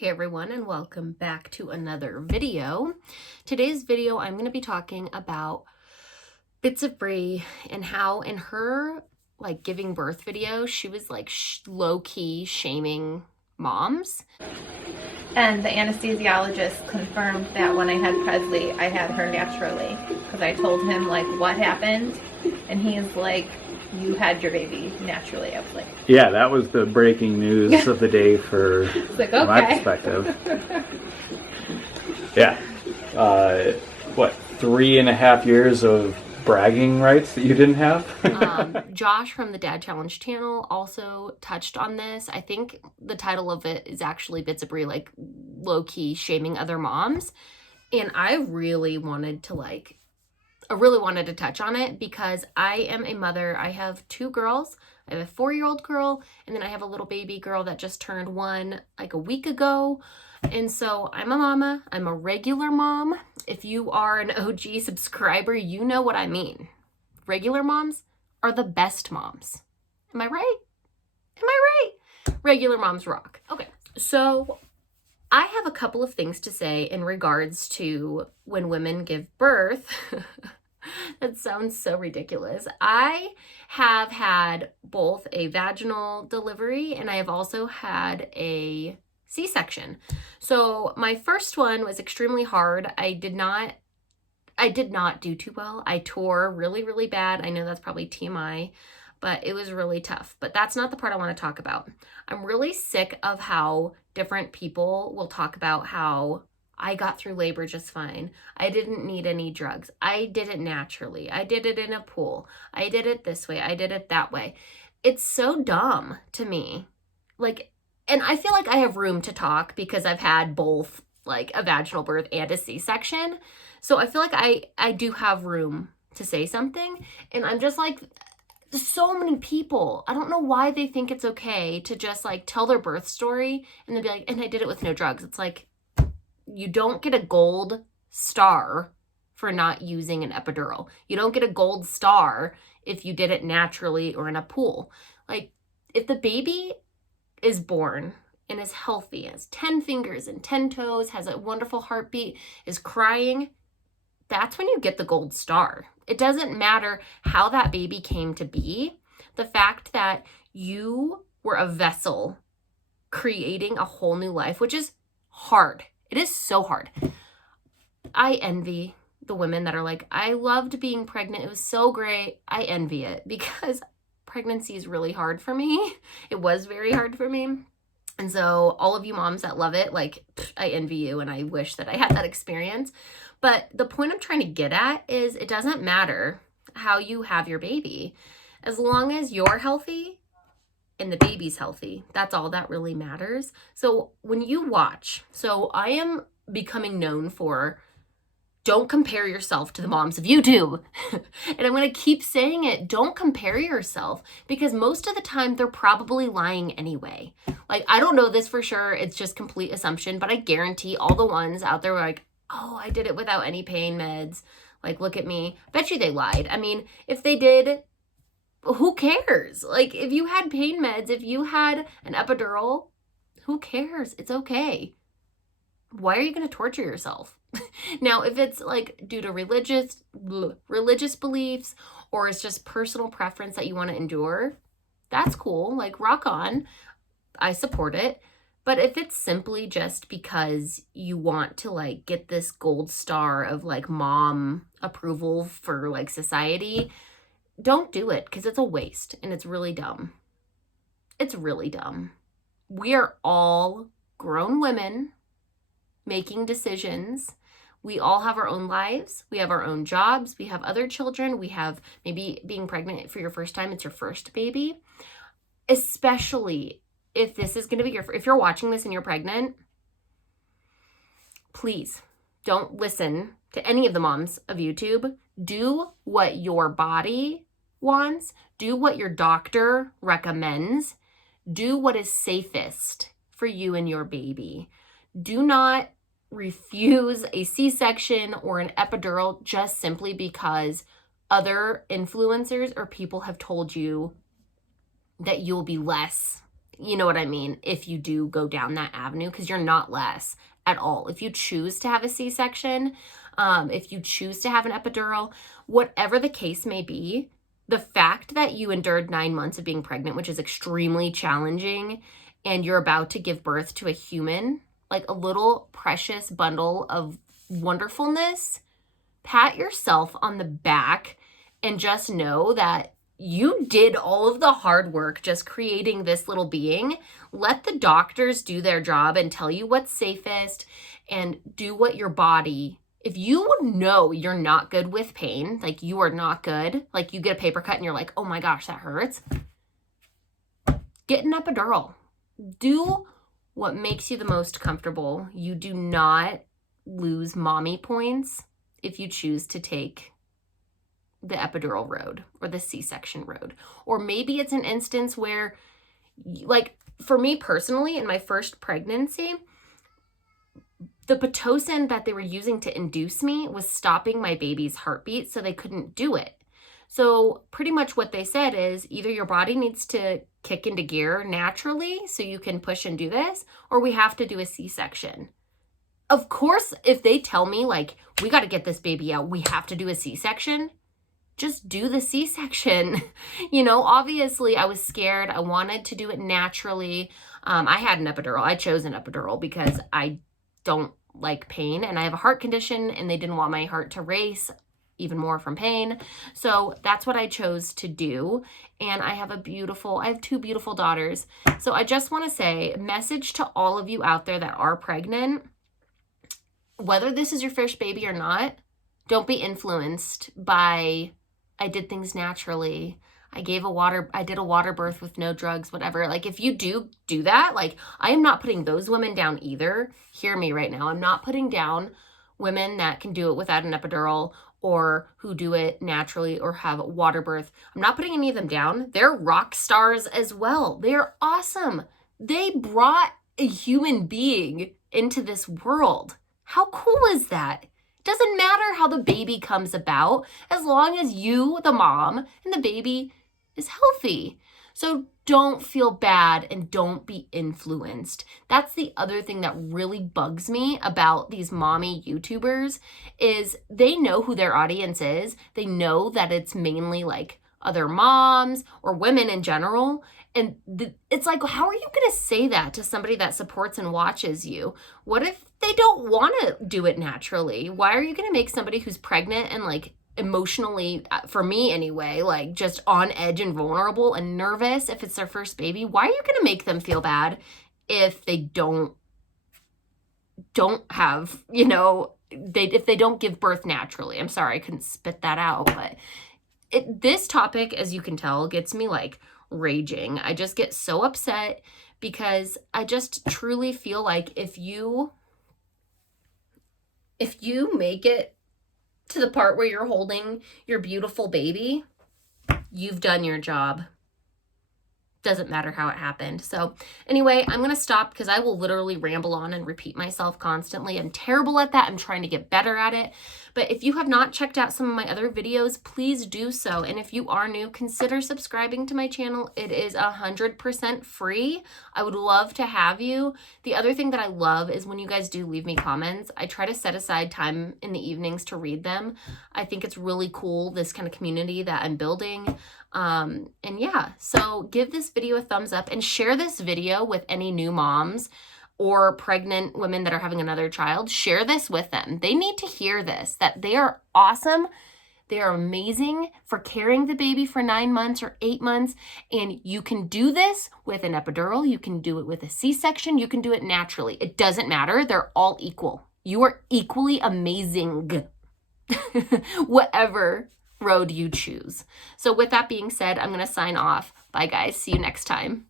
Hey everyone, and welcome back to another video. Today's video I'm going to be talking about Bits of Brie and how in her giving birth video she was low-key shaming moms. And the anesthesiologist confirmed that when I had Presley, I had her naturally. Because I told him what happened, and he's like, you had your baby naturally. I was like, yeah, that was the breaking news of the day for like, my okay. perspective. Yeah. 3.5 years of bragging rights that you didn't have? Josh from the Dad Challenge channel also touched on this. I think the title of it is actually Bits of Brie, low-key shaming other moms. And I really wanted to touch on it because I am a mother. I have two girls. I have a 4-year-old girl, and then I have a little baby girl that just turned 1 a week ago. And so I'm a mama. I'm a regular mom. If you are an OG subscriber, you know what I mean. Regular moms are the best moms. Am I right? Am I right? Regular moms rock. Okay, so I have a couple of things to say in regards to when women give birth. That sounds so ridiculous. I have had both a vaginal delivery and I have also had a C-section. So my first one was extremely hard. I did not do too well. I tore really, really bad. I know that's probably TMI, but it was really tough. But that's not the part I want to talk about. I'm really sick of how different people will talk about how I got through labor just fine. I didn't need any drugs. I did it naturally. I did it in a pool. I did it this way. I did it that way. It's so dumb to me. And I feel like I have room to talk because I've had both a vaginal birth and a C-section. So I feel like I do have room to say something. And I'm just so many people, I don't know why they think it's okay to just tell their birth story and then be like, and I did it with no drugs. It's like, you don't get a gold star for not using an epidural. You don't get a gold star if you did it naturally or in a pool. If the baby is born and is healthy, has 10 fingers and 10 toes, has a wonderful heartbeat, is crying, that's when you get the gold star. It doesn't matter how that baby came to be. The fact that you were a vessel creating a whole new life, which is hard. It is so hard. I envy the women that are like, I loved being pregnant. It was so great. I envy it because pregnancy is really hard for me. It was very hard for me. And so all of you moms that love it, I envy you and I wish that I had that experience. But the point I'm trying to get at is it doesn't matter how you have your baby. As long as you're healthy and the baby's healthy, that's all that really matters. So when you watch, so I am becoming known for don't compare yourself to the moms of YouTube. And I'm going to keep saying it. Don't compare yourself because most of the time they're probably lying anyway. I don't know this for sure. It's just complete assumption, but I guarantee all the ones out there were oh, I did it without any pain meds. Look at me. Bet you they lied. I mean, if they did, who cares? If you had pain meds, if you had an epidural, who cares? It's okay. Why are you going to torture yourself? Now, if it's due to religious beliefs or it's just personal preference that you want to endure, that's cool. Rock on. I support it. But if it's simply just because you want to get this gold star of mom approval for society, don't do it because it's a waste and it's really dumb. It's really dumb. We are all grown women making decisions. We all have our own lives. We have our own jobs. We have other children. We have maybe being pregnant for your first time. It's your first baby. Especially if this is going to be if you're watching this and you're pregnant, please don't listen to any of the moms of YouTube. Do what your body wants. Do what your doctor recommends. Do what is safest for you and your baby. Do not refuse a C-section or an epidural just simply because other influencers or people have told you that you'll be less you know what I mean, if you do go down that avenue, because you're not less at all. If you choose to have a C-section, if you choose to have an epidural, whatever the case may be, the fact that you endured 9 months of being pregnant, which is extremely challenging, and you're about to give birth to a human, like a little precious bundle of wonderfulness, pat yourself on the back and just know that you did all of the hard work just creating this little being. Let the doctors do their job and tell you what's safest, and do what your body, if you know you're not good with pain, like you are not good, like you get a paper cut and you're like, oh my gosh, that hurts, get an epidural. Do what makes you the most comfortable. You do not lose mommy points if you choose to take the epidural road or the C-section road. Or maybe it's an instance where, like for me personally, in my first pregnancy, the Pitocin that they were using to induce me was stopping my baby's heartbeat, so they couldn't do it. So pretty much what they said is either your body needs to kick into gear naturally so you can push and do this, or we have to do a C-section. Of course, if they tell me like, we got to get this baby out, we have to do a C-section, just do the C-section. You know, obviously I was scared. I wanted to do it naturally. I had an epidural. I chose an epidural because I don't like pain and I have a heart condition and they didn't want my heart to race even more from pain. So that's what I chose to do. And I have 2 beautiful daughters. So I just want to say, message to all of you out there that are pregnant, whether this is your first baby or not, don't be influenced by, I did things naturally, I did a water birth with no drugs, whatever. Like if you do that, like I am not putting those women down either. Hear me right now. I'm not putting down women that can do it without an epidural or who do it naturally or have water birth. I'm not putting any of them down. They're rock stars as well. They're awesome. They brought a human being into this world. How cool is that? It doesn't matter how the baby comes about as long as you, the mom, and the baby is healthy. So don't feel bad and don't be influenced. That's the other thing that really bugs me about these mommy YouTubers is they know who their audience is. They know that it's mainly like other moms or women in general. And it's like, how are you going to say that to somebody that supports and watches you? What if they don't want to do it naturally? Why are you going to make somebody who's pregnant and like emotionally, for me anyway, like just on edge and vulnerable and nervous if it's their first baby, why are you going to make them feel bad if they don't have, you know, if they don't give birth naturally? I'm sorry, I couldn't spit that out, but this topic, as you can tell, gets me like raging. I just get so upset because I just truly feel like if you make it to the part where you're holding your beautiful baby, you've done your job. Doesn't matter how it happened. So anyway, I'm going to stop because I will literally ramble on and repeat myself constantly. I'm terrible at that. I'm trying to get better at it. But if you have not checked out some of my other videos, please do so. And if you are new, consider subscribing to my channel. It is 100% free. I would love to have you. The other thing that I love is when you guys do leave me comments. I try to set aside time in the evenings to read them. I think it's really cool, this kind of community that I'm building. And yeah, so give this video a thumbs up and share this video with any new moms or pregnant women that are having another child. Share this with them. They need to hear this, that they are awesome. They are amazing for carrying the baby for 9 months or 8 months. And you can do this with an epidural. You can do it with a C-section. You can do it naturally. It doesn't matter. They're all equal. You are equally amazing. Whatever road you choose. So with that being said, I'm going to sign off. Bye guys. See you next time.